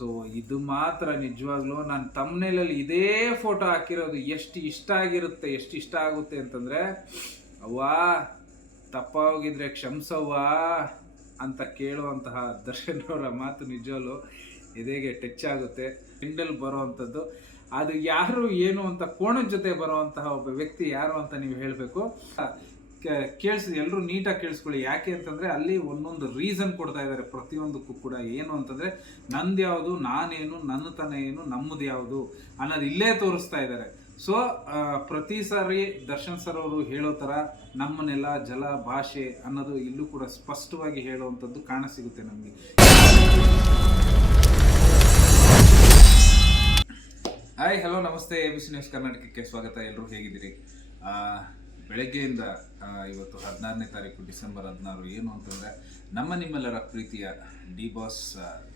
So ಇದು ಮಾತ್ರ ನಿಜವಾಗ್ಲೂ ನಾನು ತಮ್ಮನೇಲಲ್ಲಿ ಇದೇ ಫೋಟೋ ಹಾಕಿರೋದು ಎಷ್ಟು ಇಷ್ಟ ಆಗುತ್ತೆ ಅಂತಂದರೆ, ಅವ್ವಾ ತಪ್ಪಾಗಿದ್ರೆ ಕ್ಷಮಿಸವ್ವ ಅಂತ ಕೇಳುವಂತಹ ದರ್ಶನ್ ಅವರ ಮಾತು ನಿಜವಲ್ಲೂ ಎದೆಗೆ ಟಚ್ ಆಗುತ್ತೆ. ಕಿಂಡಲ್ ಬರೋವಂಥದ್ದು ಅದು ಯಾರು ಏನು ಅಂತ ಕೋಣದ ಜೊತೆ ಬರೋವಂತಹ ಒಬ್ಬ ವ್ಯಕ್ತಿ ಯಾರು ಅಂತ ನೀವು ಹೇಳಬೇಕು. ಎಲ್ಲರೂ ನೀಟಾಗಿ ಕೇಳಿಸ್ಕೊಳ್ಳಿ. ಯಾಕೆ ಅಂತಂದರೆ ಅಲ್ಲಿ ಒಂದೊಂದು ರೀಸನ್ ಕೊಡ್ತಾ ಇದ್ದಾರೆ ಪ್ರತಿಯೊಂದಕ್ಕೂ ಕೂಡ. ಏನು ಅಂತಂದರೆ ನಂದು ಯಾವುದು, ನಾನೇನು, ನನ್ನತನ ಏನು, ನಮ್ಮದು ಯಾವುದು ಅನ್ನೋದು ಇಲ್ಲೇ ತೋರಿಸ್ತಾ ಇದ್ದಾರೆ. ಸೊ ಪ್ರತಿ ಸಾರಿ ದರ್ಶನ್ ಸರ್ ಅವರು ಹೇಳೋ ಥರ ನಮ್ಮ ನೆಲ, ಜಲ, ಭಾಷೆ ಅನ್ನೋದು ಇಲ್ಲೂ ಕೂಡ ಸ್ಪಷ್ಟವಾಗಿ ಹೇಳುವಂಥದ್ದು ಕಾಣಸಿಗುತ್ತೆ ನಮಗೆ. ಹಾಯ್, ಹಲೋ, ನಮಸ್ತೆ. ABC ನ್ಯೂಸ್ ಕರ್ನಾಟಕಕ್ಕೆ ಸ್ವಾಗತ. ಎಲ್ಲರೂ ಹೇಗಿದ್ದೀರಿ? ಬೆಳಗ್ಗೆಯಿಂದ ಇವತ್ತು 16ನೇ ತಾರೀಕು ಡಿಸೆಂಬರ್ 16 ಏನು ಅಂತಂದರೆ ನಿಮ್ಮೆಲ್ಲರ ಪ್ರೀತಿಯ ಡಿ ಬಾಸ್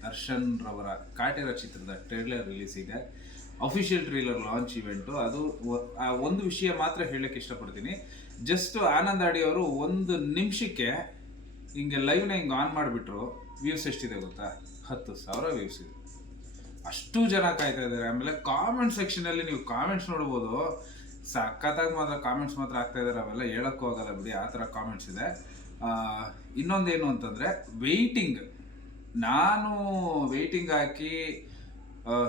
ದರ್ಶನ್ ರವರ ಕಾಟೇರ ಚಿತ್ರದ ಟ್ರೇಲರ್ ರಿಲೀಸ್ ಇದೆ. Official trailer launch event. ಅದು ಒಂದು ವಿಷಯ ಮಾತ್ರ ಹೇಳಕ್ಕೆ ಇಷ್ಟಪಡ್ತೀನಿ. ಜಸ್ಟ್ ಆನಂದ್ ಆಡಿ ಅವರು 1 ನಿಮಿಷಕ್ಕೆ ಹಿಂಗೆ ಲೈವ್ನ ಹಿಂಗೆ ಆನ್ ಮಾಡಿಬಿಟ್ರು. ವ್ಯೂಸ್ ಎಷ್ಟಿದೆ ಗೊತ್ತಾ? 10,000 ವ್ಯೂಸ್ ಇದೆ. ಅಷ್ಟು ಜನ ಕಾಯ್ತಾ ಇದ್ದಾರೆ. ಆಮೇಲೆ ಕಾಮೆಂಟ್ ಸೆಕ್ಷನಲ್ಲಿ ನೀವು ಕಾಮೆಂಟ್ಸ್ ನೋಡ್ಬೋದು. ಸಖತ್ತಾಗಿ ಮಾತ್ರ ಕಾಮೆಂಟ್ಸ್ ಮಾತ್ರ ಆಗ್ತಾ ಇದ್ದಾರೆ. ಅವೆಲ್ಲ ಹೇಳೋಕ್ಕೂ ಆಗಲ್ಲ ಬಿಡಿ, ಆ ಥರ ಕಾಮೆಂಟ್ಸ್ ಇದೆ. ಇನ್ನೊಂದೇನು ಅಂತಂದರೆ ವೆಯ್ಟಿಂಗ್. ನಾನು ವೆಯ್ಟಿಂಗ್ ಹಾಕಿ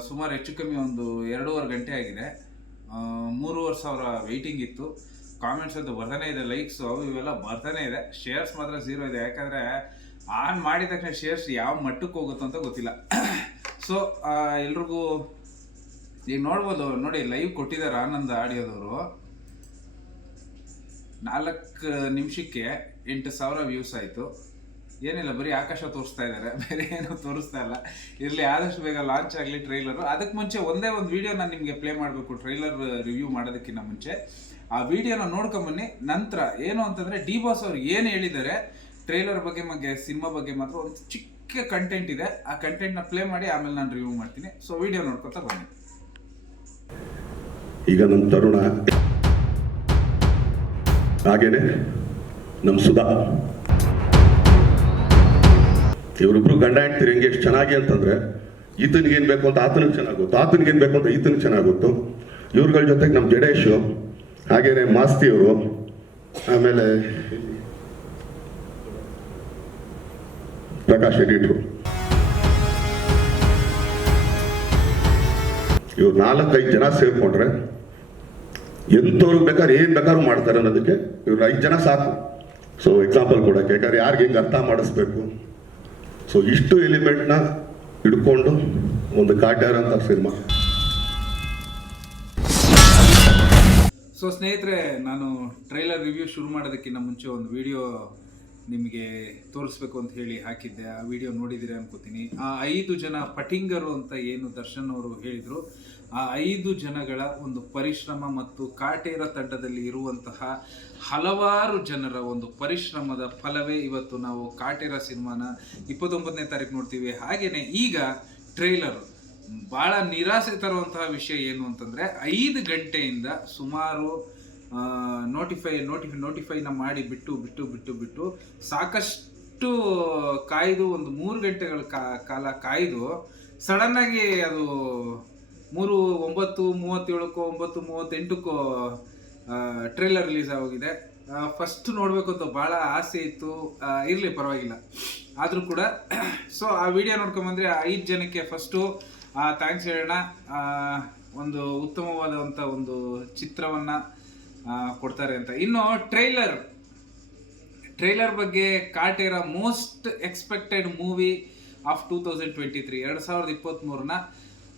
ಸುಮಾರು ಹೆಚ್ಚು ಕಮ್ಮಿ ಒಂದು 2.5 ಗಂಟೆ ಆಗಿದೆ. 3,500 ವೆಯ್ಟಿಂಗ್ ಇತ್ತು. ಕಾಮೆಂಟ್ಸ್ ಅಂತೂ ಬರ್ತಾನೆ ಇದೆ, ಲೈಕ್ಸ್ ಅವು ಇವೆಲ್ಲ ಬರ್ತಾನೆ ಇದೆ. ಶೇರ್ಸ್ ಮಾತ್ರ 0 ಇದೆ. ಯಾಕಂದರೆ ಆನ್ ಮಾಡಿದ ತಕ್ಷಣ ಶೇರ್ಸ್ ಯಾವ ಮಟ್ಟಕ್ಕೆ ಹೋಗುತ್ತೋ ಅಂತ ಗೊತ್ತಿಲ್ಲ. ಸೊ ಎಲ್ರಿಗೂ ಈಗ ನೋಡ್ಬೋದು ನೋಡಿ, ಲೈವ್ ಕೊಟ್ಟಿದ್ದಾರೆ ಆನಂದ್ ಆಡಿಯೋದವರು. 4 ನಿಮಿಷಕ್ಕೆ 8,000 ವ್ಯೂಸ್ ಆಯಿತು. ಏನಿಲ್ಲ, ಬರೀ ಆಕಾಶ ತೋರಿಸ್ತಾ ಇದ್ದಾರೆ, ಬೇರೆ ಏನೂ ತೋರಿಸ್ತಾ ಇಲ್ಲ. ಇರಲಿ, ಆದಷ್ಟು ಬೇಗ ಲಾಂಚ್ ಆಗಲಿ ಟ್ರೈಲರು. ಅದಕ್ಕೆ ಮುಂಚೆ ಒಂದೇ ಒಂದು ವಿಡಿಯೋ ನಾನು ನಿಮಗೆ ಪ್ಲೇ ಮಾಡಬೇಕು ಟ್ರೈಲರ್ ರಿವ್ಯೂ ಮಾಡೋದಕ್ಕಿಂತ ಮುಂಚೆ. ಆ ವಿಡಿಯೋನ ನೋಡ್ಕೊಂಬನ್ನಿ. ನಂತರ ಏನು ಅಂತಂದರೆ ಡಿ ಬಾಸ್ ಅವ್ರು ಏನು ಹೇಳಿದ್ದಾರೆ ಟ್ರೈಲರ್ ಬಗ್ಗೆ ಸಿನಿಮಾ ಬಗ್ಗೆ ಮಾತ್ರ ಒಂದು ಚಿಕ್ಕ ಕಂಟೆಂಟ್ ಇದೆ. ಆ ಕಂಟೆಂಟ್ನ ಪ್ಲೇ ಮಾಡಿ ಆಮೇಲೆ ನಾನು ರಿವ್ಯೂ ಮಾಡ್ತೀನಿ. ಸೊ ವಿಡಿಯೋ ನೋಡ್ಕೊತಾ ಬನ್ನಿ. ಈಗ ನಮ್ಮ ತರುಣ, ಹಾಗೇನೆ ನಮ್ಮ ಸುಧಾ, ಇವರಿಬ್ರು ಗಂಡ ಹೆಂಡ್ತಿರು ಹೆಂಗೆ ಎಷ್ಟು ಚೆನ್ನಾಗಿ ಅಂತಂದ್ರೆ, ಈತನಿಗೇನು ಬೇಕು ಅಂತ ಆತನಿಗೆ ಚೆನ್ನಾಗುತ್ತೋ, ಆತನಿಗೇನು ಬೇಕು ಅಂತ ಈತನಿಗೆ ಚೆನ್ನಾಗುತ್ತೋ. ಇವ್ರಗಳ ಜೊತೆಗೆ ನಮ್ಮ ಜಡೇಶು, ಹಾಗೇನೆ ಮಾಸ್ತಿಯವರು, ಆಮೇಲೆ ಪ್ರಕಾಶ್ ಎಡಿಟ್ರು, ಇವ್ರು 4-5 ಜನ ಸೇರ್ಕೊಂಡ್ರೆ ಎಂಥವ್ರಿಗೆ ಬೇಕಾದ್ರೆ ಏನು ಬೇಕಾದ್ರೂ ಮಾಡ್ತಾರೆ ಅನ್ನೋದಕ್ಕೆ ಇವ್ರು 5 ಜನ ಸಾಕು. ಸೊ ಎಕ್ಸಾಂಪಲ್ ಕೊಡೋಕೆ, ಯಾಕಂದ್ರೆ ಯಾರಿಗೆ ಹೆಂಗೆ ಅರ್ಥ ಮಾಡಿಸ್ಬೇಕು. ಸೊ ಇಷ್ಟು ಎಲಿಮೆಂಟ್ನ ಹಿಡ್ಕೊಂಡು ಒಂದು ಕಾಟ್ಯಾರ ಅಂತ ಸಿನಿಮಾ. ಸೊ ಸ್ನೇಹಿತರೆ, ನಾನು ಟ್ರೈಲರ್ ರಿವ್ಯೂ ಶುರು ಮಾಡೋದಕ್ಕಿಂತ ಮುಂಚೆ ಒಂದು ವಿಡಿಯೋ ನಿಮಗೆ ತೋರಿಸ್ಬೇಕು ಅಂತ ಹೇಳಿ ಹಾಕಿದ್ದೆ. ಆ ವಿಡಿಯೋ ನೋಡಿದ್ದೀರಿ ಅನ್ಕೋತೀನಿ. ಆ 5 ಜನ ಪಟಿಂಗರು ಅಂತ ಏನು ದರ್ಶನ್ ಅವರು ಹೇಳಿದರು, ಆ 5 ಜನಗಳ ಒಂದು ಪರಿಶ್ರಮ ಮತ್ತು ಕಾಟೇರ ತಂಡದಲ್ಲಿ ಇರುವಂತಹ ಹಲವಾರು ಜನರ ಒಂದು ಪರಿಶ್ರಮದ ಫಲವೇ ಇವತ್ತು ನಾವು ಕಾಟೇರ ಸಿನಿಮಾನ 29ನೇ ತಾರೀಕು ನೋಡ್ತೀವಿ. ಹಾಗೆಯೇ ಈಗ ಟ್ರೈಲರ್ ಭಾಳ ನಿರಾಸೆ ತರುವಂತಹ ವಿಷಯ ಏನು ಅಂತಂದರೆ, 5 ಗಂಟೆಯಿಂದ ಸುಮಾರು ನೋಟಿಫೈನ ಮಾಡಿ ಬಿಟ್ಟು ಸಾಕಷ್ಟು ಕಾಯ್ದು ಒಂದು 3 ಗಂಟೆಗಳ ಕಾಲ ಕಾಯ್ದು ಸಡನ್ನಾಗಿ ಅದು 3:37 9:38 ಟ್ರೇಲರ್ ರಿಲೀಸ್ ಆಗೋಗಿದೆ. ಫಸ್ಟ್ ನೋಡಬೇಕು ಅಂತ ಭಾಳ ಆಸೆ ಇತ್ತು. ಇರಲಿ, ಪರವಾಗಿಲ್ಲ, ಆದರೂ ಕೂಡ. ಸೊ ಆ ವಿಡಿಯೋ ನೋಡ್ಕೊಂಬಂದರೆ 5 ಜನಕ್ಕೆ ಫಸ್ಟು ಥ್ಯಾಂಕ್ಸ್ ಹೇಳೋಣ. ಒಂದು ಉತ್ತಮವಾದಂಥ ಒಂದು ಚಿತ್ರವನ್ನು ಕೊಡ್ತಾರೆ ಅಂತ. ಇನ್ನು ಟ್ರೈಲರ್ ಬಗ್ಗೆ, Kaatera most expected movie of 2023 2023ನ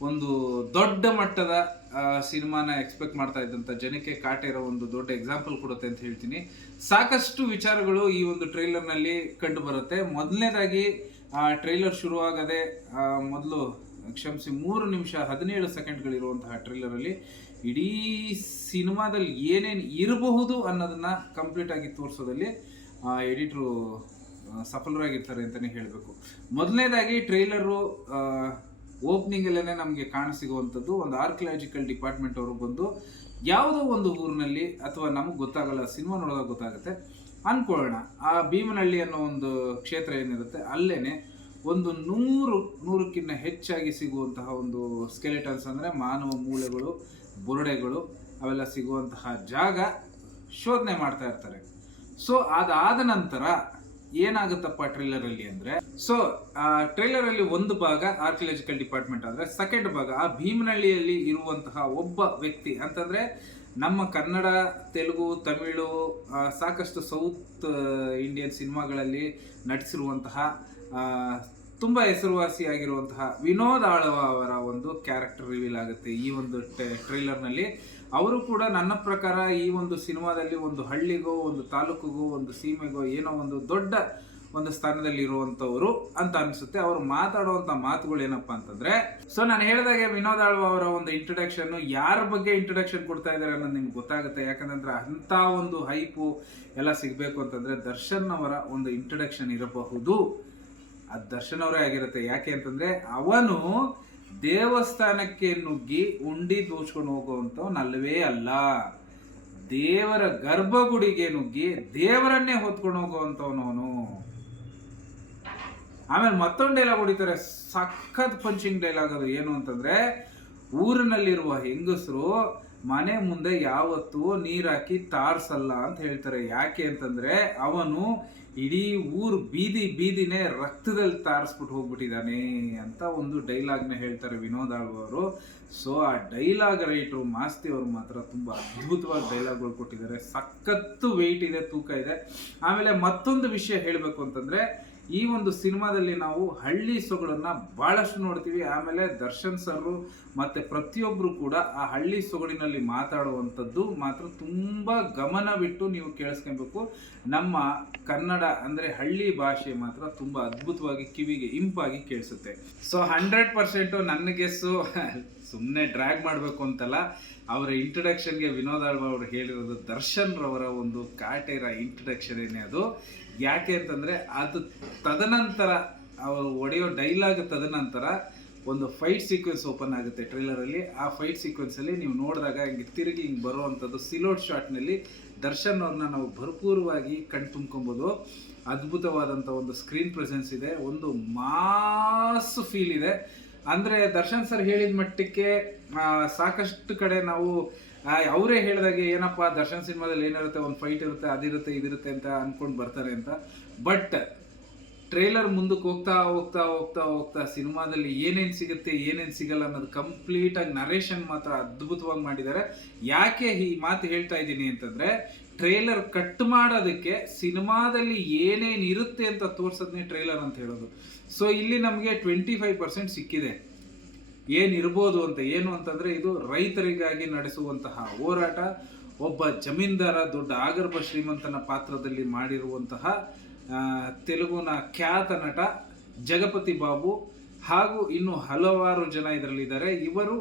ಒಂದು ದೊಡ್ಡ ಮಟ್ಟದ ಸಿನಿಮಾನ ಎಕ್ಸ್ಪೆಕ್ಟ್ ಮಾಡ್ತಾ ಇದ್ದಂಥ ಜನಕ್ಕೆ ಕಾಟೇರ ಒಂದು ದೊಡ್ಡ ಎಕ್ಸಾಂಪಲ್ ಕೊಡುತ್ತೆ ಅಂತ ಹೇಳ್ತೀನಿ. ಸಾಕಷ್ಟು ವಿಚಾರಗಳು ಈ ಒಂದು ಟ್ರೈಲರ್ನಲ್ಲಿ ಕಂಡು ಬರುತ್ತೆ. ಮೊದಲನೇದಾಗಿ ಟ್ರೈಲರ್ ಶುರುವಾಗದೆ ಮೊದಲು 3 ನಿಮಿಷ 17 ಸೆಕೆಂಡ್ಗಳಿರುವಂತಹ ಟ್ರೈಲರಲ್ಲಿ ಇಡೀ ಸಿನಿಮಾದಲ್ಲಿ ಏನೇನು ಇರಬಹುದು ಅನ್ನೋದನ್ನ ಕಂಪ್ಲೀಟ್ ಆಗಿ ತೋರಿಸೋದಲ್ಲಿ ಎಡಿಟ್ರು ಸಫಲರಾಗಿರ್ತಾರೆ ಅಂತಲೇ ಹೇಳಬೇಕು. ಮೊದಲನೇದಾಗಿ ಟ್ರೈಲರು ಓಪನಿಂಗಲ್ಲೇ ನಮಗೆ ಕಾಣಸಿಗುವಂಥದ್ದು ಒಂದು ಆರ್ಕಿಯಾಲಜಿಕಲ್ ಡಿಪಾರ್ಟ್ಮೆಂಟ್ ಅವರು ಬಂದು ಯಾವುದೋ ಒಂದು ಊರಿನಲ್ಲಿ, ಅಥವಾ ನಮಗೆ ಗೊತ್ತಾಗಲ್ಲ, ಸಿನಿಮಾ ನೋಡೋದಾಗ ಗೊತ್ತಾಗುತ್ತೆ ಅನ್ಕೊಳ್ಳೋಣ, ಆ ಭೀಮನಹಳ್ಳಿ ಅನ್ನೋ ಒಂದು ಕ್ಷೇತ್ರ ಏನಿರುತ್ತೆ ಅಲ್ಲೇನೆ ಒಂದು 100ಕ್ಕಿಂತ ಹೆಚ್ಚಾಗಿ ಸಿಗುವಂತಹ ಒಂದು ಸ್ಕೆಲಿಟನ್ಸ್, ಅಂದರೆ ಮಾನವ ಮೂಳೆಗಳು, ಬುರುಡೆಗಳು ಅವೆಲ್ಲ ಸಿಗುವಂತಹ ಜಾಗ ಶೋಧನೆ ಮಾಡ್ತಾ ಇರ್ತಾರೆ. ಸೊ ಅದಾದ ನಂತರ ಏನಾಗುತ್ತಪ್ಪ ಟ್ರೈಲರಲ್ಲಿ ಅಂದರೆ, ಸೊ ಟ್ರೈಲರಲ್ಲಿ ಒಂದು ಭಾಗ ಆರ್ಕಿಯಾಲಜಿಕಲ್ ಡಿಪಾರ್ಟ್ಮೆಂಟ್ ಆದರೆ ಸೆಕೆಂಡ್ ಭಾಗ ಆ ಭೀಮನಹಳ್ಳಿಯಲ್ಲಿ ಇರುವಂತಹ ಒಬ್ಬ ವ್ಯಕ್ತಿ ಅಂತಂದರೆ ನಮ್ಮ ಕನ್ನಡ, ತೆಲುಗು, ತಮಿಳು, ಸಾಕಷ್ಟು ಸೌತ್ ಇಂಡಿಯನ್ ಸಿನಿಮಾಗಳಲ್ಲಿ ನಟಿಸಿರುವಂತಹ ತುಂಬ ಹೆಸರುವಾಸಿಯಾಗಿರುವಂತಹ ವಿನೋದ್ ಆಳ್ವ ಅವರ ಒಂದು ಕ್ಯಾರೆಕ್ಟರ್ ರಿವೀಲ್ ಆಗುತ್ತೆ ಈ ಒಂದು ಟ್ರೈಲರ್ನಲ್ಲಿ. ಅವರು ಕೂಡ ನನ್ನ ಪ್ರಕಾರ ಈ ಒಂದು ಸಿನಿಮಾದಲ್ಲಿ ಒಂದು ಹಳ್ಳಿಗೋ, ಒಂದು ತಾಲೂಕಿಗೋ, ಒಂದು ಸೀಮೆಗೋ ಏನೋ ಒಂದು ದೊಡ್ಡ ಒಂದು ಸ್ಥಾನದಲ್ಲಿ ಇರುವಂಥವ್ರು ಅಂತ ಅನಿಸುತ್ತೆ. ಅವರು ಮಾತಾಡುವಂಥ ಮಾತುಗಳು ಏನಪ್ಪ ಅಂತಂದ್ರೆ, ಸೊ ನಾನು ಹೇಳಿದಾಗೆ ವಿನೋದ್ ಆಳ್ವ ಅವರ ಒಂದು ಇಂಟ್ರೊಡಕ್ಷನ್, ಯಾರ ಬಗ್ಗೆ ಇಂಟ್ರೊಡಕ್ಷನ್ ಕೊಡ್ತಾ ಇದ್ದಾರೆ ಅನ್ನೋದು ನಿಮ್ಗೆ ಗೊತ್ತಾಗುತ್ತೆ. ಯಾಕಂದ್ರೆ ಅಂಥ ಒಂದು ಹೈಪು ಎಲ್ಲ ಸಿಗಬೇಕು ಅಂತಂದ್ರೆ ದರ್ಶನ್ ಅವರ ಒಂದು ಇಂಟ್ರೊಡಕ್ಷನ್ ಇರಬಹುದು. ಅದು ದರ್ಶನ್ ಅವರೇ ಆಗಿರುತ್ತೆ. ಯಾಕೆ ಅಂತಂದ್ರೆ ಅವನು ದೇವಸ್ಥಾನಕ್ಕೆ ನುಗ್ಗಿ ಉಂಡಿ ದೋಚ್ಕೊಂಡು ಹೋಗುವಂಥವನಲ್ಲವೇ ಅಲ್ಲ, ದೇವರ ಗರ್ಭಗುಡಿಗೆ ನುಗ್ಗಿ ದೇವರನ್ನೇ ಹೊತ್ಕೊಂಡು ಹೋಗುವಂಥವನವನು. ಆಮೇಲೆ ಮತ್ತೊಂದು ಡೈಲಾಗ್ ಹೊಡಿತಾರೆ, ಸಖತ್ ಪಂಚಿಂಗ್ ಡೈಲಾಗ್. ಅದು ಏನು ಅಂತಂದ್ರೆ, ಊರಿನಲ್ಲಿರುವ ಹೆಂಗಸರು ಮನೆ ಮುಂದೆ ಯಾವತ್ತೂ ನೀರಾಕಿ ತಾರ್ಸಲ್ಲ ಅಂತ ಹೇಳ್ತಾರೆ. ಯಾಕೆ ಅಂತಂದ್ರೆ ಅವನು ಇಡೀ ಊರು ಬೀದಿನೇ ರಕ್ತದಲ್ಲಿ ತಾರಿಸ್ಬಿಟ್ಟು ಹೋಗ್ಬಿಟ್ಟಿದ್ದಾನೆ ಅಂತ ಒಂದು ಡೈಲಾಗ್ನ ಹೇಳ್ತಾರೆ ವಿನೋದ್ ಆಳ್ವ ಅವರು. ಸೊ ಆ ಡೈಲಾಗ್ ರೈಟ್ರು ಮಾಸ್ತಿ ಅವರು ಮಾತ್ರ ತುಂಬ ಅದ್ಭುತವಾಗಿ ಡೈಲಾಗ್ಗಳು ಕೊಟ್ಟಿದ್ದಾರೆ. ಸಖತ್ತು ವೆಯ್ಟ್ ಇದೆ, ತೂಕ ಇದೆ. ಆಮೇಲೆ ಮತ್ತೊಂದು ವಿಷಯ ಹೇಳಬೇಕು ಅಂತಂದ್ರೆ, ಈ ಒಂದು ಸಿನಿಮಾದಲ್ಲಿ ನಾವು ಹಳ್ಳಿ ಸೊಗಡನ್ನ ಬಹಳಷ್ಟು ನೋಡ್ತೀವಿ. ಆಮೇಲೆ ದರ್ಶನ್ ಸರ್ ಮತ್ತೆ ಪ್ರತಿಯೊಬ್ಬರು ಕೂಡ ಆ ಹಳ್ಳಿ ಸೊಗಡಿನಲ್ಲಿ ಮಾತಾಡುವಂಥದ್ದು ಮಾತ್ರ ತುಂಬ ಗಮನವಿಟ್ಟು ನೀವು ಕೇಳಿಸ್ಕೊಬೇಕು. ನಮ್ಮ ಕನ್ನಡ ಅಂದರೆ ಹಳ್ಳಿ ಭಾಷೆ ಮಾತ್ರ ತುಂಬ ಅದ್ಭುತವಾಗಿ ಕಿವಿಗೆ ಇಂಪಾಗಿ ಕೇಳಿಸುತ್ತೆ. ಸೊ 100% ನನ್ನ ಗೆಸ್ಸು ಸುಮ್ಮನೆ ಡ್ರ್ಯಾಗ್ ಮಾಡಬೇಕು ಅಂತಲ್ಲ, ಅವರ ಇಂಟ್ರಡಕ್ಷನ್ಗೆ ವಿನೋದ್ ಆಳ್ವ ಅವರು ಹೇಳಿರೋದು ದರ್ಶನ್ ರವರ ಒಂದು ಕಾಟೇರ ಇಂಟ್ರಡಕ್ಷನ್ ಏನೇ ಅದು. ಯಾಕೆ ಅಂತಂದರೆ ಅದು ತದನಂತರ ಅವರು ಹೊಡೆಯೋ ಡೈಲಾಗ್ ತದನಂತರ ಒಂದು ಫೈಟ್ ಸೀಕ್ವೆನ್ಸ್ ಓಪನ್ ಆಗುತ್ತೆ ಟ್ರೈಲರಲ್ಲಿ. ಆ ಫೈಟ್ ಸೀಕ್ವೆನ್ಸಲ್ಲಿ ನೀವು ನೋಡಿದಾಗ ಹಿಂಗೆ ತಿರುಗಿ ಹಿಂಗೆ ಬರುವಂಥದ್ದು ಸಿಲೋಟ್ ಶಾಟ್ನಲ್ಲಿ ದರ್ಶನ್ ಅವ್ರನ್ನ ನಾವು ಭರ್ಪೂರವಾಗಿ ಕಣ್ತುಂಬ್ಕೊಬೋದು. ಅದ್ಭುತವಾದಂಥ ಒಂದು ಸ್ಕ್ರೀನ್ ಪ್ರೆಸೆನ್ಸ್ ಇದೆ, ಒಂದು ಮಾಸ್ ಫೀಲ್ ಇದೆ. ಅಂದರೆ ದರ್ಶನ್ ಸರ್ ಹೇಳಿದ ಮಟ್ಟಕ್ಕೆ ಸಾಕಷ್ಟು ಕಡೆ ನಾವು ಅವರೇ ಹೇಳಿದಾಗೆ ಏನಪ್ಪ ದರ್ಶನ್ ಸಿನಿಮಾದಲ್ಲಿ ಏನಿರುತ್ತೆ, ಒಂದು ಫೈಟ್ ಇರುತ್ತೆ, ಅದಿರುತ್ತೆ, ಇದಿರುತ್ತೆ ಅಂತ ಅಂದ್ಕೊಂಡು ಬರ್ತಾರೆ ಅಂತ. ಬಟ್ ಟ್ರೈಲರ್ ಮುಂದಕ್ಕೆ ಹೋಗ್ತಾ ಹೋಗ್ತಾ ಹೋಗ್ತಾ ಹೋಗ್ತಾ ಸಿನಿಮಾದಲ್ಲಿ ಏನೇನು ಸಿಗುತ್ತೆ ಏನೇನು ಸಿಗಲ್ಲ ಅನ್ನೋದು ಕಂಪ್ಲೀಟಾಗಿ ನರೇಷನ್ ಮಾತ್ರ ಅದ್ಭುತವಾಗಿ ಮಾಡಿದ್ದಾರೆ. ಯಾಕೆ ಈ ಮಾತು ಹೇಳ್ತಾ ಇದ್ದೀನಿ ಅಂತಂದರೆ, ಟ್ರೈಲರ್ ಕಟ್ ಮಾಡೋದಕ್ಕೆ ಸಿನಿಮಾದಲ್ಲಿ ಏನೇನು ಇರುತ್ತೆ ಅಂತ ತೋರ್ಸೋದನ್ನೇ ಟ್ರೈಲರ್ ಅಂತ ಹೇಳೋದು. ಸೊ ಇಲ್ಲಿ ನಮಗೆ 25% ಸಿಕ್ಕಿದೆ ಏನಿರ್ಬೋದು ಅಂತ. ಏನು ಅಂತಂದರೆ, ಇದು ರೈತರಿಗಾಗಿ ನಡೆಸುವಂತಹ ಹೋರಾಟ, ಒಬ್ಬ ಜಮೀನ್ದಾರ ದೊಡ್ಡ ಆಗರ್ಭ ಶ್ರೀಮಂತನ ಪಾತ್ರದಲ್ಲಿ ಮಾಡಿರುವಂತಹ ತೆಲುಗುನ ಖ್ಯಾತ ನಟ ಜಗಪತಿ ಬಾಬು ಹಾಗೂ ಇನ್ನು ಹಲವಾರು ಜನ ಇದರಲ್ಲಿದ್ದಾರೆ. ಇವರು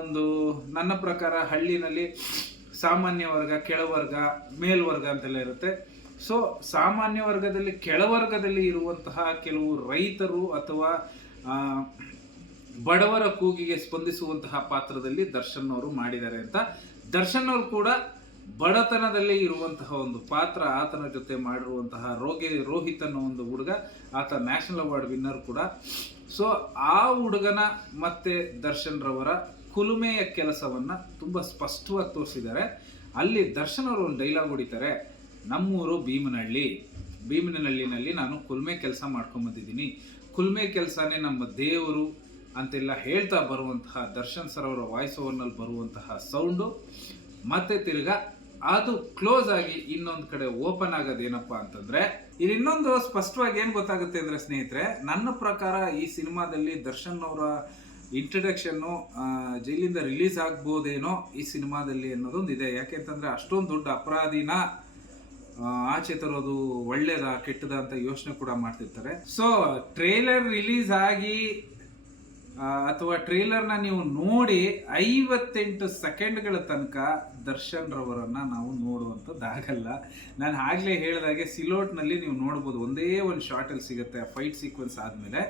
ಒಂದು ನನ್ನ ಪ್ರಕಾರ ಹಳ್ಳಿನಲ್ಲಿ ಸಾಮಾನ್ಯ ವರ್ಗ, ಕೆಳವರ್ಗ, ಮೇಲ್ವರ್ಗ ಅಂತೆಲ್ಲ ಇರುತ್ತೆ. ಸೊ ಸಾಮಾನ್ಯ ವರ್ಗದಲ್ಲಿ, ಕೆಳವರ್ಗದಲ್ಲಿ ಇರುವಂತಹ ಕೆಲವು ರೈತರು ಅಥವಾ ಬಡವರ ಕೂಗಿಗೆ ಸ್ಪಂದಿಸುವಂತಹ ಪಾತ್ರದಲ್ಲಿ ದರ್ಶನ್ ಅವರು ಮಾಡಿದ್ದಾರೆ ಅಂತ. ದರ್ಶನ್ ಅವರು ಕೂಡ ಬಡತನದಲ್ಲಿ ಇರುವಂತಹ ಒಂದು ಪಾತ್ರ, ಆತನ ಜೊತೆ ಮಾಡಿರುವಂತಹ ರೋಹಿತ್ ಅನ್ನೋ ಒಂದು ಹುಡುಗ, ಆತ ನ್ಯಾಷನಲ್ ಅವಾರ್ಡ್ ವಿನ್ನರ್ ಕೂಡ. ಸೊ ಆ ಹುಡುಗನ ಮತ್ತೆ ದರ್ಶನ್ ರವರ ಕುಲುಮೆಯ ಕೆಲಸವನ್ನ ತುಂಬಾ ಸ್ಪಷ್ಟವಾಗಿ ತೋರಿಸಿದ್ದಾರೆ. ಅಲ್ಲಿ ದರ್ಶನ್ ಅವರು ಒಂದು ಡೈಲಾಗ್ ಹೊಡಿತಾರೆ, ನಮ್ಮೂರು ಭೀಮನಹಳ್ಳಿನಲ್ಲಿ ನಾನು ಕುಲ್ಮೆ ಕೆಲಸ ಮಾಡ್ಕೊಂಬಂದಿದ್ದೀನಿ, ಕುಲ್ಮೆ ಕೆಲಸನೇ ನಮ್ಮ ದೇವರು ಅಂತೆಲ್ಲ ಹೇಳ್ತಾ ಬರುವಂತಹ ದರ್ಶನ್ ಸರ್ ಅವರ ವಾಯ್ಸ್ ಓವರ್ನಲ್ಲಿ ಬರುವಂತಹ ಸೌಂಡು ಮತ್ತೆ ತಿರ್ಗಾ ಅದು ಕ್ಲೋಸ್ ಆಗಿ ಇನ್ನೊಂದು ಕಡೆ ಓಪನ್ ಆಗೋದೇನಪ್ಪ ಅಂತಂದ್ರೆ, ಇಲ್ಲಿ ಇನ್ನೊಂದು ಸ್ಪಷ್ಟವಾಗಿ ಏನು ಗೊತ್ತಾಗುತ್ತೆ ಅಂದ್ರೆ ಸ್ನೇಹಿತರೆ, ನನ್ನ ಪ್ರಕಾರ ಈ ಸಿನಿಮಾದಲ್ಲಿ ದರ್ಶನ್ ಅವರ ಇಂಟ್ರಡಕ್ಷನ್ನು ಜೈಲಿಂದ ರಿಲೀಸ್ ಆಗ್ಬೋದೇನೋ ಈ ಸಿನಿಮಾದಲ್ಲಿ ಅನ್ನೋದೊಂದು ಇದೆ. ಯಾಕೆಂತಂದ್ರೆ ಅಷ್ಟೊಂದು ದೊಡ್ಡ ಅಪರಾಧಿನ ಆಚೆ ತರೋದು ಒಳ್ಳೇದಾ ಕೆಟ್ಟದ ಅಂತ ಯೋಚನೆ ಕೂಡ ಮಾಡ್ತಿರ್ತಾರೆ. ಸೊ ಟ್ರೇಲರ್ ರಿಲೀಸ್ ಆಗಿ ಅಥವಾ ಟ್ರೇಲರ್ನ ನೀವು ನೋಡಿ 58 ಸೆಕೆಂಡ್ಗಳ ತನಕ ದರ್ಶನ್ ರವರನ್ನ ನಾವು ನೋಡುವಂಥದ್ದಾಗಲ್ಲ. ನಾನು ಆಗಲೇ ಹೇಳಿದಾಗೆ ಸಿಲೋಟ್ನಲ್ಲಿ ನೀವು ನೋಡ್ಬೋದು, ಒಂದೇ ಒಂದು ಶಾರ್ಟಲ್ಲಿ ಸಿಗುತ್ತೆ ಫೈಟ್ ಸೀಕ್ವೆನ್ಸ್ ಆದಮೇಲೆ.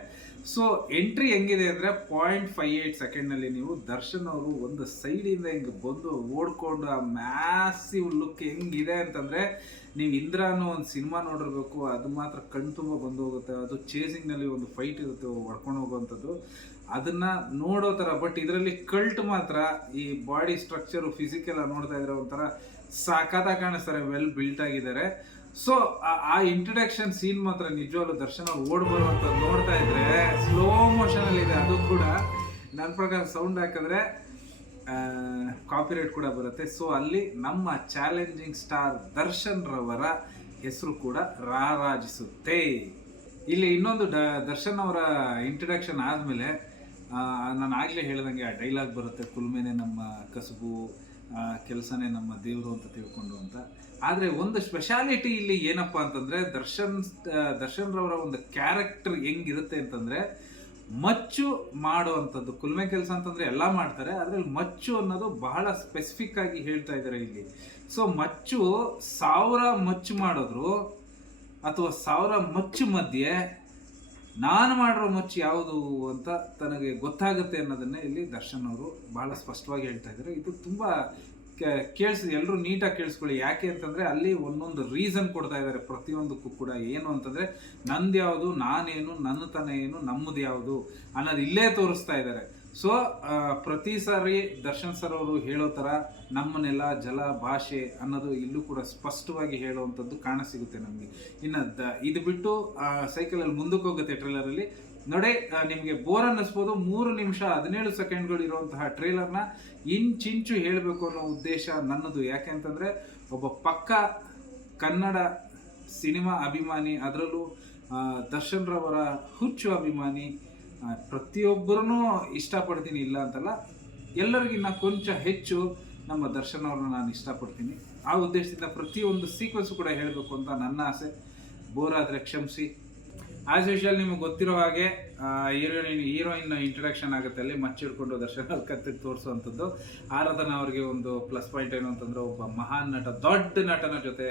ಸೊ ಎಂಟ್ರಿ ಹೆಂಗಿದೆ ಅಂದರೆ 0.58 ಸೆಕೆಂಡ್ನಲ್ಲಿ ನೀವು ದರ್ಶನ್ ಅವರು ಒಂದು ಸೈಡಿಂದ ಹಿಂಗೆ ಬಂದು ಓಡ್ಕೊಂಡು ಆ ಮ್ಯಾಸಿವ್ ಲುಕ್ ಹೆಂಗಿದೆ ಅಂತಂದರೆ ನೀವು ಇಂದ್ರಾನು ಒಂದು ಸಿನಿಮಾ ನೋಡಿರ್ಬೇಕು, ಅದು ಮಾತ್ರ ಕಣ್ ತುಂಬ ಬಂದು ಹೋಗುತ್ತೆ. ಅದು ಚೇಸಿಂಗ್ನಲ್ಲಿ ಒಂದು ಫೈಟ್ ಇರುತ್ತೆ ಹೊಡ್ಕೊಂಡು ಹೋಗುವಂಥದ್ದು, ಅದನ್ನು ನೋಡೋ ಥರ. ಬಟ್ ಇದರಲ್ಲಿ ಕಲ್ಟ್ ಮಾತ್ರ ಈ ಬಾಡಿ ಸ್ಟ್ರಕ್ಚರು ಫಿಸಿಕಲ್ ನೋಡ್ತಾ ಇದ್ರೆ ಒಂಥರ ಸಾಕಾಗಿ ಕಾಣಿಸ್ತಾರೆ, ವೆಲ್ ಬಿಲ್ಟ್ ಆಗಿದ್ದಾರೆ. ಸೊ ಆ ಇಂಟ್ರಡಕ್ಷನ್ ಸೀನ್ ಮಾತ್ರ ನಿಜವಾಗ್ಲೂ ದರ್ಶನ್ ಅವ್ರು ಓಡ್ ಬರುವಂಥದ್ದು ನೋಡ್ತಾ ಇದ್ರೆ ಸ್ಲೋ ಮೋಷನಲ್ಲಿ ಇದೆ. ಅದು ಕೂಡ ನನ್ನ ಪ್ರಕಾರ ಸೌಂಡ್ ಹಾಕಿದ್ರೆ ಕಾಪಿರೈಟ್ ಕೂಡ ಬರುತ್ತೆ. ಸೊ ಅಲ್ಲಿ ನಮ್ಮ ಚಾಲೆಂಜಿಂಗ್ ಸ್ಟಾರ್ ದರ್ಶನ್ ರವರ ಹೆಸರು ಕೂಡ ರಾರಾಜಿಸುತ್ತೆ. ಇಲ್ಲಿ ಇನ್ನೊಂದು ದರ್ಶನ್ ಅವರ ಇಂಟ್ರಡಕ್ಷನ್ ಆದಮೇಲೆ ನಾನು ಆಗಲೇ ಹೇಳ್ದಂಗೆ ಆ ಡೈಲಾಗ್ ಬರುತ್ತೆ, ಕುಲ್ಮೇನೆ ನಮ್ಮ ಕಸುಬು, ಕೆಲಸನೇ ನಮ್ಮ ದೇವರು ಅಂತ ತಿಳ್ಕೊಂಡು ಅಂತ. ಆದರೆ ಒಂದು ಸ್ಪೆಷಾಲಿಟಿ ಇಲ್ಲಿ ಏನಪ್ಪ ಅಂತಂದರೆ ದರ್ಶನ್ ರವರ ಒಂದು ಕ್ಯಾರೆಕ್ಟರ್ ಹೆಂಗಿರುತ್ತೆ ಅಂತಂದರೆ ಮಚ್ಚು ಮಾಡುವಂಥದ್ದು. ಕುಲ್ಮೆ ಕೆಲಸ ಅಂತಂದರೆ ಎಲ್ಲ ಮಾಡ್ತಾರೆ, ಅದರಲ್ಲಿ ಮಚ್ಚು ಅನ್ನೋದು ಬಹಳ ಸ್ಪೆಸಿಫಿಕ್ ಆಗಿ ಹೇಳ್ತಾ ಇದ್ದಾರೆ ಇಲ್ಲಿ. ಸೊ ಮಚ್ಚು 1000 ಮಚ್ಚು ಮಾಡಿದ್ರು ಅಥವಾ 1000 ಮಚ್ಚು ಮಧ್ಯೆ ನಾನು ಮಾಡಿರೋ ಮಚ್ಚು ಯಾವುದು ಅಂತ ತನಗೆ ಗೊತ್ತಾಗುತ್ತೆ ಅನ್ನೋದನ್ನೇ ಇಲ್ಲಿ ದರ್ಶನ್ ಅವರು ಬಹಳ ಸ್ಪಷ್ಟವಾಗಿ ಹೇಳ್ತಾ ಇದ್ದಾರೆ. ಇದು ತುಂಬ ಎಲ್ಲರೂ ನೀಟಾಗಿ ಕೇಳಿಸ್ಕೊಳ್ಳಿ. ಯಾಕೆ ಅಂತಂದರೆ ಅಲ್ಲಿ ಒಂದೊಂದು ರೀಸನ್ ಕೊಡ್ತಾ ಇದ್ದಾರೆ ಪ್ರತಿಯೊಂದಕ್ಕೂ ಕೂಡ. ಏನು ಅಂತಂದರೆ ನಂದು ಯಾವುದು, ನಾನೇನು, ನನ್ನತನ ಏನು, ನಮ್ಮದು ಯಾವುದು ಅನ್ನೋದು ಇಲ್ಲೇ ತೋರಿಸ್ತಾ ಇದ್ದಾರೆ. ಸೊ ಪ್ರತಿ ಸಾರಿ ದರ್ಶನ್ ಸರ್ ಅವರು ಹೇಳೋ ಥರ ನಮ್ಮ ನೆಲ, ಜಲ, ಭಾಷೆ ಅನ್ನೋದು ಇಲ್ಲೂ ಕೂಡ ಸ್ಪಷ್ಟವಾಗಿ ಹೇಳುವಂಥದ್ದು ಕಾಣಸಿಗುತ್ತೆ ನಮಗೆ. ಇನ್ನು ಇದು ಬಿಟ್ಟು ಸೈಕಲಲ್ಲಿ ಮುಂದಕ್ಕೆ ಹೋಗುತ್ತೆ ಟ್ರೇಲರಲ್ಲಿ ನೋಡಿ. ನಿಮಗೆ ಬೋರ್ ಅನ್ನಿಸ್ಬೋದು, 3 ನಿಮಿಷ 17 ಸೆಕೆಂಡ್ಗಳು ಇರುವಂತಹ ಟ್ರೇಲರ್ನ ಇಂಚಿಂಚು ಹೇಳಬೇಕು ಅನ್ನೋ ಉದ್ದೇಶ ನನ್ನದು. ಯಾಕೆ ಅಂತಂದರೆ ಒಬ್ಬ ಪಕ್ಕ ಕನ್ನಡ ಸಿನಿಮಾ ಅಭಿಮಾನಿ, ಅದರಲ್ಲೂ ದರ್ಶನ್ ರವರ ಹುಚ್ಚು ಅಭಿಮಾನಿ, ಪ್ರತಿಯೊಬ್ಬರೂ ಇಷ್ಟಪಡ್ತೀನಿ, ಇಲ್ಲ ಅಂತಲ್ಲ, ಎಲ್ಲರಿಗಿನ್ನ ಕೊಂಚ ಹೆಚ್ಚು ನಮ್ಮ ದರ್ಶನ್ ಅವ್ರನ್ನ ನಾನು ಇಷ್ಟಪಡ್ತೀನಿ. ಆ ಉದ್ದೇಶದಿಂದ ಪ್ರತಿಯೊಂದು ಸೀಕ್ವೆನ್ಸು ಕೂಡ ಹೇಳಬೇಕು ಅಂತ ನನ್ನ ಆಸೆ. ಬೋರ್ ಆದರೆ ಕ್ಷಮಿಸಿ. ಆಸ್ ಯೂಶುವಲ್ ನಿಮಗೆ ಗೊತ್ತಿರೋ ಹಾಗೆ ಹೀರೋಯಿನ್ ಇಂಟ್ರಡಕ್ಷನ್ ಆಗುತ್ತೆ, ಅಲ್ಲಿ ಮಚ್ಚಿಡ್ಕೊಂಡು ದರ್ಶನ್ ಅವ್ರ ಕತ್ತಿಗೆ ತೋರಿಸುವಂಥದ್ದು. ಆರಾಧನಾ ಅವ್ರಿಗೆ ಒಂದು ಪ್ಲಸ್ ಪಾಯಿಂಟ್ ಏನು ಅಂತಂದರೆ ಒಬ್ಬ ಮಹಾನ್ ನಟ, ದೊಡ್ಡ ನಟನ ಜೊತೆ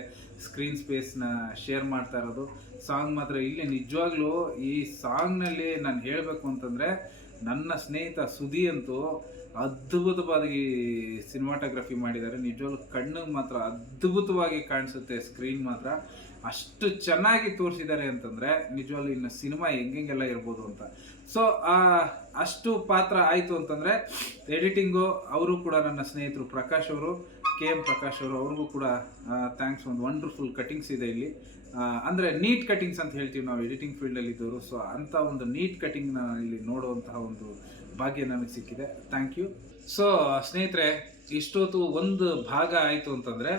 ಸ್ಕ್ರೀನ್ ಸ್ಪೇಸ್ನ ಶೇರ್ ಮಾಡ್ತಾ ಇರೋದು. ಸಾಂಗ್ ಮಾತ್ರ ಇಲ್ಲಿ ನಿಜವಾಗ್ಲೂ ಈ ಸಾಂಗ್ನಲ್ಲಿ ನಾನು ಹೇಳಬೇಕು ಅಂತಂದರೆ ನನ್ನ ಸ್ನೇಹಿತ ಸುದಿ ಅಂತೂ ಅದ್ಭುತವಾಗಿ ಸಿನಿಮಾಟೋಗ್ರಫಿ ಮಾಡಿದ್ದಾರೆ. ನಿಜವಾಗ್ಲೂ ಕಣ್ಣಿಗೆ ಮಾತ್ರ ಅದ್ಭುತವಾಗಿ ಕಾಣಿಸುತ್ತೆ, ಸ್ಕ್ರೀನ್ ಮಾತ್ರ ಅಷ್ಟು ಚೆನ್ನಾಗಿ ತೋರಿಸಿದ್ದಾರೆ ಅಂತಂದರೆ ನಿಜವಾಗ್ಲೂ ಇನ್ನು ಸಿನಿಮಾ ಹೆಂಗೆಲ್ಲ ಇರ್ಬೋದು ಅಂತ. ಸೊ ಅಷ್ಟು ಪಾತ್ರ ಆಯಿತು ಅಂತಂದರೆ ಎಡಿಟಿಂಗು ಅವರು ಕೂಡ ನನ್ನ ಸ್ನೇಹಿತರು ಪ್ರಕಾಶ್ ಅವರು, KM ಪ್ರಕಾಶ್ ಅವರು, ಅವ್ರಿಗೂ ಕೂಡ ಥ್ಯಾಂಕ್ಸ್. ಒಂದು ವಂಡರ್ಫುಲ್ ಕಟಿಂಗ್ಸ್ ಇದೆ ಇಲ್ಲಿ, ಅಂದರೆ ನೀಟ್ ಕಟಿಂಗ್ಸ್ ಅಂತ ಹೇಳ್ತೀವಿ ನಾವು ಎಡಿಟಿಂಗ್ ಫೀಲ್ಡಲ್ಲಿ ಇದ್ದವರು. ಸೊ ಅಂಥ ಒಂದು ನೀಟ್ ಕಟಿಂಗ್ನ ಇಲ್ಲಿ ನೋಡುವಂತಹ ಒಂದು ಭಾಗ್ಯ ನನಗೆ ಸಿಕ್ಕಿದೆ. Thank you. ಸೊ ಸ್ನೇಹಿತರೆ, ಇಷ್ಟೊತ್ತು ಒಂದು ಭಾಗ ಆಯಿತು ಅಂತಂದರೆ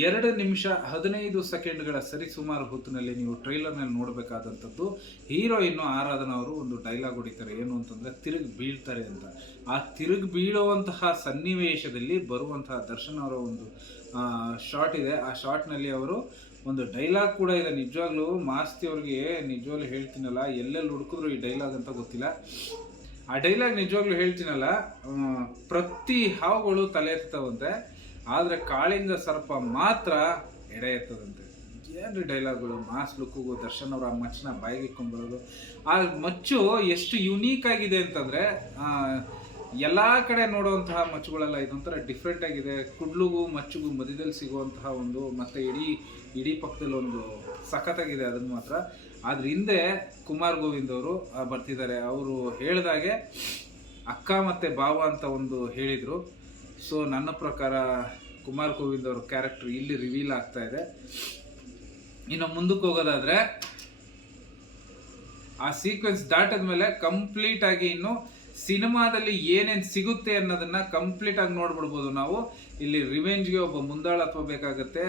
2 ನಿಮಿಷ 15 ಸೆಕೆಂಡ್ಗಳ ಸರಿಸುಮಾರು ಹೊತ್ತಿನಲ್ಲಿ ನೀವು ಟ್ರೈಲರ್ನಲ್ಲಿ ನೋಡಬೇಕಾದಂಥದ್ದು ಹೀರೋಯಿನ್ನು ಆರಾಧನಾ ಅವರು ಒಂದು ಡೈಲಾಗ್ ಹೊಡಿತಾರೆ. ಏನು ಅಂತಂದರೆ ತಿರುಗಿ ಬೀಳ್ತಾರೆ ಅಂತ. ಆ ತಿರುಗಿ ಬೀಳುವಂತಹ ಸನ್ನಿವೇಶದಲ್ಲಿ ಬರುವಂತಹ ದರ್ಶನ್ ಅವರ ಒಂದು ಶಾರ್ಟ್ ಇದೆ. ಆ ಶಾರ್ಟ್ನಲ್ಲಿ ಅವರು ಒಂದು ಡೈಲಾಗ್ ಕೂಡ ಇದೆ. ನಿಜವಾಗ್ಲೂ ಮಾಸ್ತಿ ಅವ್ರಿಗೆ ನಿಜವಾಗ್ಲೂ ಹೇಳ್ತೀನಲ್ಲ, ಎಲ್ಲೆಲ್ಲಿ ಹುಡುಕಿದ್ರು ಈ ಡೈಲಾಗ್ ಅಂತ ಗೊತ್ತಿಲ್ಲ. ಆ ಡೈಲಾಗ್ ನಿಜವಾಗ್ಲೂ ಹೇಳ್ತೀನಲ್ಲ, ಪ್ರತಿ ಹಾವುಗಳು ತಲೆ ಎತ್ತವಂತೆ, ಆದರೆ ಕಾಳಿಂಗ ಸರ್ಪ ಮಾತ್ರ ಎಡೆ ಎತ್ತದಂತೆ. ಏನ್ರಿ ಡೈಲಾಗ್ಗಳು, ಮಾಸ್ ಲುಕ್ಕಿಗೂ ದರ್ಶನ್ ಅವರ ಆ ಮಚ್ಚನ್ನ ಬಾಯಿಗೆ ಇಟ್ಕೊಂಡ್ಬರೋದು. ಆ ಮಚ್ಚು ಎಷ್ಟು ಯುನೀಕ್ ಆಗಿದೆ ಅಂತಂದರೆ ಎಲ್ಲ ಕಡೆ ನೋಡುವಂತಹ ಮಚ್ಚುಗಳೆಲ್ಲ ಇದೊಂಥರ ಡಿಫ್ರೆಂಟ್ ಆಗಿದೆ. ಕುಡ್ಲುಗೂ ಮಚ್ಚುಗೂ ಮಧ್ಯದಲ್ಲಿ ಸಿಗುವಂತಹ ಒಂದು, ಮತ್ತು ಇಡೀ ಪಕ್ಕದಲ್ಲಿ ಒಂದು ಸಖತ್ತಾಗಿದೆ ಅದನ್ನು ಮಾತ್ರ. ಅದ್ರ ಹಿಂದೆ ಕುಮಾರ್ ಗೋವಿಂದ್ ಅವರು ಬರ್ತಿದ್ದಾರೆ. ಅವರು ಹೇಳಿದಾಗೆ ಅಕ್ಕ ಮತ್ತು ಬಾವ ಅಂತ ಒಂದು ಹೇಳಿದರು. ಸೊ ನನ್ನ ಪ್ರಕಾರ ಕುಮಾರ್ ಗೋವಿಂದ್ ಅವ್ರ ಕ್ಯಾರೆಕ್ಟರ್ ಇಲ್ಲಿ ರಿವೀಲ್ ಆಗ್ತಾ ಇದೆ. ಇನ್ನು ಮುಂದಕ್ಕೆ ಹೋಗೋದಾದರೆ ಆ ಸೀಕ್ವೆನ್ಸ್ ದಾಟದ ಮೇಲೆ ಕಂಪ್ಲೀಟ್ ಆಗಿ ಇನ್ನು ಸಿನಿಮಾದಲ್ಲಿ ಏನೇನು ಸಿಗುತ್ತೆ ಅನ್ನೋದನ್ನು ಕಂಪ್ಲೀಟಾಗಿ ನೋಡ್ಬಿಡ್ಬೋದು ನಾವು. ಇಲ್ಲಿ ರಿವೆಂಜ್ಗೆ ಒಬ್ಬ ಮುಂದಾಳತ್ವ ಬೇಕಾಗುತ್ತೆ.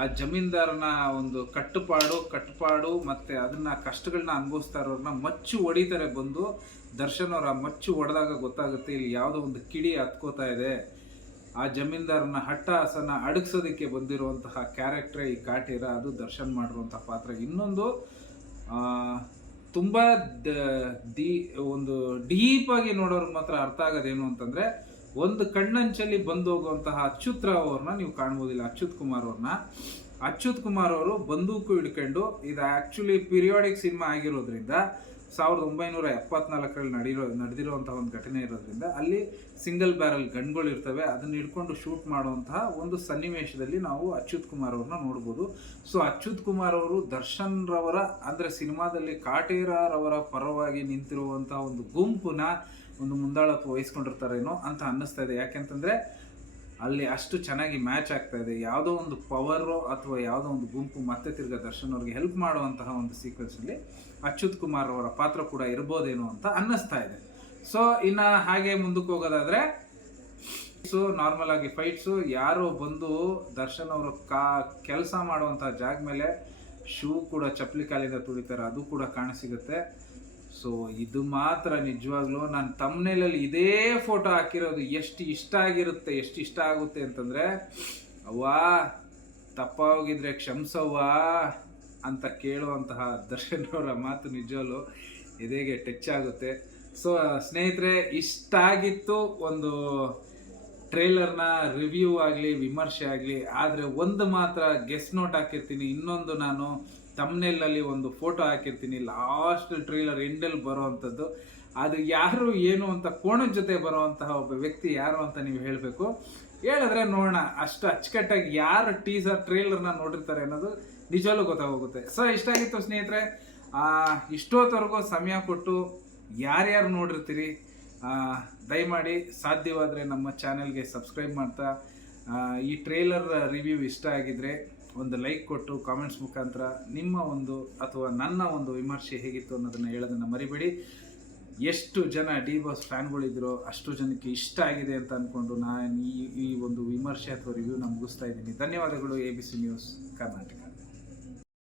ಆ ಜಮೀನ್ದಾರನ ಒಂದು ಕಟ್ಟುಪಾಡು ಮತ್ತು ಅದನ್ನು ಕಷ್ಟಗಳನ್ನ ಅನುಭವಿಸ್ತಾ ಇರೋರನ್ನ ಮಚ್ಚು ಹೊಡಿತಾರೆ ಬಂದು. ದರ್ಶನ್ ಅವ್ರ ಆ ಮಚ್ಚು ಹೊಡೆದಾಗ ಗೊತ್ತಾಗುತ್ತೆ ಇಲ್ಲಿ ಯಾವುದೋ ಒಂದು ಕಿಡಿ ಹತ್ಕೋತಾ ಇದೆ. ಆ ಜಮೀನ್ದಾರನ ಹಟ್ಟಹಾಸನ ಅಡಗಿಸೋದಕ್ಕೆ ಬಂದಿರುವಂತಹ ಕ್ಯಾರೆಕ್ಟ್ರೇ ಈ ಕಾಟೀರ. ಅದು ದರ್ಶನ್ ಮಾಡಿರುವಂಥ ಪಾತ್ರ. ಇನ್ನೊಂದು ತುಂಬ ಒಂದು ಡೀಪಾಗಿ ನೋಡೋರ್ಗೆ ಮಾತ್ರ ಅರ್ಥ ಆಗೋದೇನು ಅಂತಂದರೆ, ಒಂದು ಕಣ್ಣಂಚಲ್ಲಿ ಬಂದು ಹೋಗುವಂತಹ ಅಚ್ಯುತ್ ರಾವ್ ಅವ್ರನ್ನ ನೀವು ಕಾಣ್ಬೋದಿಲ್ಲ, ಅಚ್ಯುತ್ ಕುಮಾರ್ ಅವರು ಬಂದೂಕು ಹಿಡ್ಕೊಂಡು, ಇದು ಆ್ಯಕ್ಚುಲಿ ಪೀರಿಯಾಡಿಕ್ ಸಿನಿಮಾ ಆಗಿರೋದ್ರಿಂದ 1974 ನಡೆದಿರುವಂತಹ ಒಂದು ಘಟನೆ ಇರೋದ್ರಿಂದ ಅಲ್ಲಿ ಸಿಂಗಲ್ ಬ್ಯಾರಲ್ ಗನ್ಗಳು ಇರ್ತವೆ, ಅದನ್ನ ಹಿಡ್ಕೊಂಡು ಶೂಟ್ ಮಾಡುವಂತಹ ಒಂದು ಸನ್ನಿವೇಶದಲ್ಲಿ ನಾವು ಅಚ್ಯುತ್ ಕುಮಾರ್ ಅವ್ರನ್ನ ನೋಡ್ಬೋದು. ಸೊ ಅಚ್ಯುತ್ ಕುಮಾರ್ ಅವರು ದರ್ಶನ್ ರವರ ಅಂದರೆ ಸಿನಿಮಾದಲ್ಲಿ ಕಾಟೇರವರ ಪರವಾಗಿ ನಿಂತಿರುವಂತಹ ಒಂದು ಗುಂಪುನ ಒಂದು ಮುಂದಾಳತ್ವ ವಹಿಸ್ಕೊಂಡಿರ್ತಾರೇನೋ ಅಂತ ಅನ್ನಿಸ್ತಾ ಇದೆ. ಯಾಕೆಂತಂದರೆ ಅಲ್ಲಿ ಅಷ್ಟು ಚೆನ್ನಾಗಿ ಮ್ಯಾಚ್ ಆಗ್ತಾ ಇದೆ. ಯಾವುದೋ ಒಂದು ಪವರು ಅಥವಾ ಯಾವುದೋ ಒಂದು ಗುಂಪು ಮತ್ತೆ ತಿರ್ಗಾ ದರ್ಶನ್ ಅವ್ರಿಗೆ ಹೆಲ್ಪ್ ಮಾಡುವಂತಹ ಒಂದು ಸೀಕ್ವೆನ್ಸಲ್ಲಿ ಅಚ್ಯುತ್ ಕುಮಾರ್ ಅವರ ಪಾತ್ರ ಕೂಡ ಇರ್ಬೋದೇನೋ ಅಂತ ಅನ್ನಿಸ್ತಾ ಇದೆ. ಸೊ ಇನ್ನು ಹಾಗೆ ಮುಂದಕ್ಕೆ ಹೋಗೋದಾದರೆ ನಾರ್ಮಲ್ ಆಗಿ ಫೈಟ್ಸು ಯಾರೋ ಬಂದು ದರ್ಶನ್ ಅವರು ಕೆಲಸ ಮಾಡುವಂಥ ಜಾಗ ಮೇಲೆ ಶೂ ಕೂಡ ಚಪ್ಪಲಿ ಕಾಲಿಂದ ತುಳಿತಾರೆ, ಅದು ಕೂಡ ಕಾಣಸಿಗುತ್ತೆ. ಸೊ ಇದು ಮಾತ್ರ ನಿಜವಾಗ್ಲೂ ನಾನು ತಮ್ನೇಲಲ್ಲಿ ಇದೇ ಫೋಟೋ ಹಾಕಿರೋದು ಎಷ್ಟು ಇಷ್ಟ ಆಗುತ್ತೆ ಅಂತಂದರೆ, ಅವ್ವಾ ತಪ್ಪಾಗಿದ್ರೆ ಕ್ಷಮಿಸವ್ವಾ ಅಂತ ಕೇಳುವಂತಹ ದರ್ಶನ್ ಅವರ ಮಾತು ನಿಜವಲ್ಲೂ ಎದೆಗೆ ಟಚ್ ಆಗುತ್ತೆ. ಸೊ ಸ್ನೇಹಿತರೆ, ಇಷ್ಟ ಆಗಿತ್ತು ಒಂದು ಟ್ರೇಲರ್ನ ರಿವ್ಯೂ ಆಗಲಿ ವಿಮರ್ಶೆ ಆಗಲಿ. ಆದರೆ ಒಂದು ಮಾತ್ರ ಗೆಸ್ ನೋಟ್ ಹಾಕಿರ್ತೀನಿ, ಇನ್ನೊಂದು ನಾನು ತಮ್ನೇಲಲ್ಲಿ ಒಂದು ಫೋಟೋ ಹಾಕಿರ್ತೀನಿ, ಲಾಸ್ಟ್ ಟ್ರೇಲರ್ ಎಂಡಲ್ಲಿ ಬರೋ ಅಂಥದ್ದು. ಅದು ಯಾರು ಏನು ಅಂತ ಕೋಣದ ಜೊತೆ ಬರೋವಂತಹ ಒಬ್ಬ ವ್ಯಕ್ತಿ ಯಾರು ಅಂತ ನೀವು ಹೇಳಬೇಕು. ಹೇಳಿದ್ರೆ ನೋಡೋಣ, ಅಷ್ಟು ಅಚ್ಚುಕಟ್ಟಾಗಿ ಯಾರು ಟೀಸರ್ ಟ್ರೇಲರ್ನ ನೋಡಿರ್ತಾರೆ ಅನ್ನೋದು ನಿಜವಲ್ಲೂ ಗೊತ್ತಾಗೋಗುತ್ತೆ. ಸೊ ಇಷ್ಟ ಆಗಿತ್ತು ಸ್ನೇಹಿತರೆ. ಇಷ್ಟೊತ್ತವರೆಗೂ ಸಮಯ ಕೊಟ್ಟು ಯಾರ್ಯಾರು ನೋಡಿರ್ತೀರಿ ದಯಮಾಡಿ ಸಾಧ್ಯವಾದರೆ ನಮ್ಮ ಚಾನೆಲ್ಗೆ ಸಬ್ಸ್ಕ್ರೈಬ್ ಮಾಡ್ತಾ, ಈ ಟ್ರೇಲರ್ ರಿವ್ಯೂ ಇಷ್ಟ ಆಗಿದ್ರೆ ಒಂದು ಲೈಕ್ ಕೊಟ್ಟು ಕಾಮೆಂಟ್ಸ್ ಮುಖಾಂತರ ನಿಮ್ಮ ಒಂದು ಅಥವಾ ನನ್ನ ಒಂದು ವಿಮರ್ಶೆ ಹೇಗಿತ್ತು ಅನ್ನೋದನ್ನು ಹೇಳೋದನ್ನು ಮರಿಬೇಡಿ. ಎಷ್ಟು ಜನ ಡಿ ಬಾಸ್ ಫ್ಯಾನ್ಗಳಿದ್ರು ಅಷ್ಟು ಜನಕ್ಕೆ ಇಷ್ಟ ಆಗಿದೆ ಅಂತ ಅಂದ್ಕೊಂಡು ನಾನು ಈ ಒಂದು ವಿಮರ್ಶೆ ಅಥವಾ ರಿವ್ಯೂನ ಮುಗಿಸ್ತಾ ಇದ್ದೀನಿ. ಧನ್ಯವಾದಗಳು. ABC news Karnataka.